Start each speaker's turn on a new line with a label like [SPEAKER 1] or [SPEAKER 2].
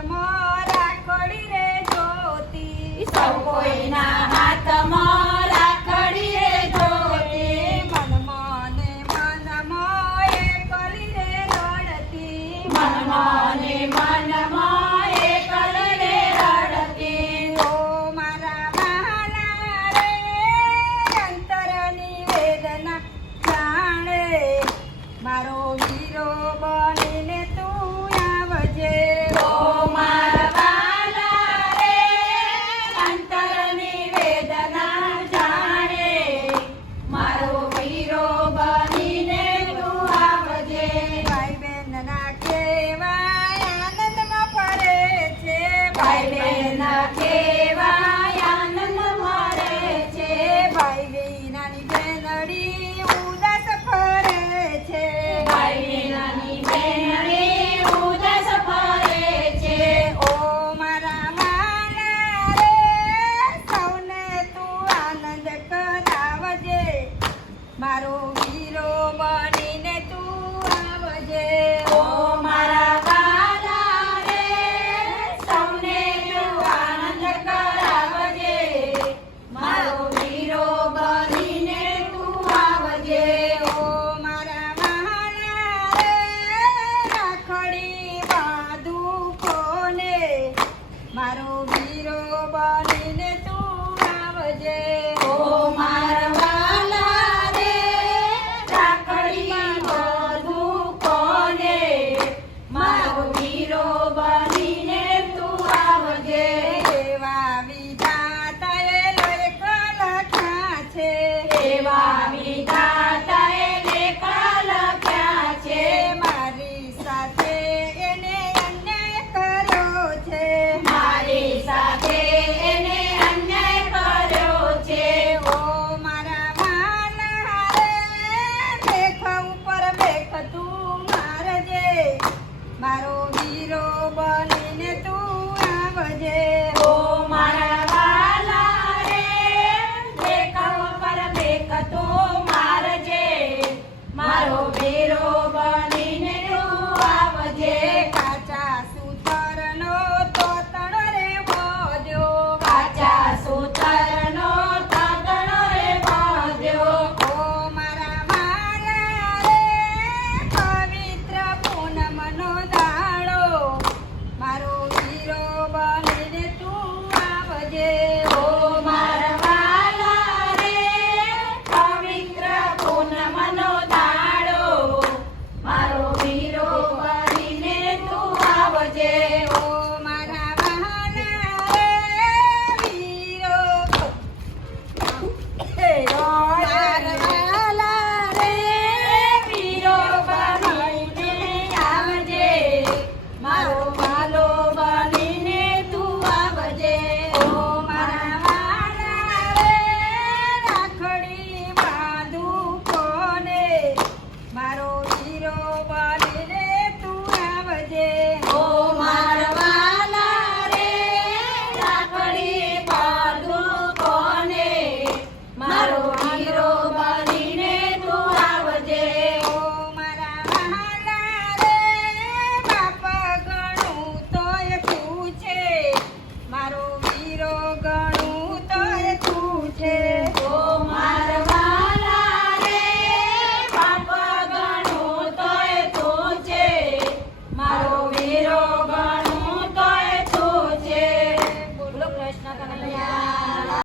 [SPEAKER 1] હાથમાં રાખડી રે જોતી. સૌ કોઈના હાથમાં રાખડી રે જોતી. મનમાં ને મનમાં એકલી રે રડતી. મનમાં ને મારા વાલા રે અંતરની મારો હીરો And I
[SPEAKER 2] can't.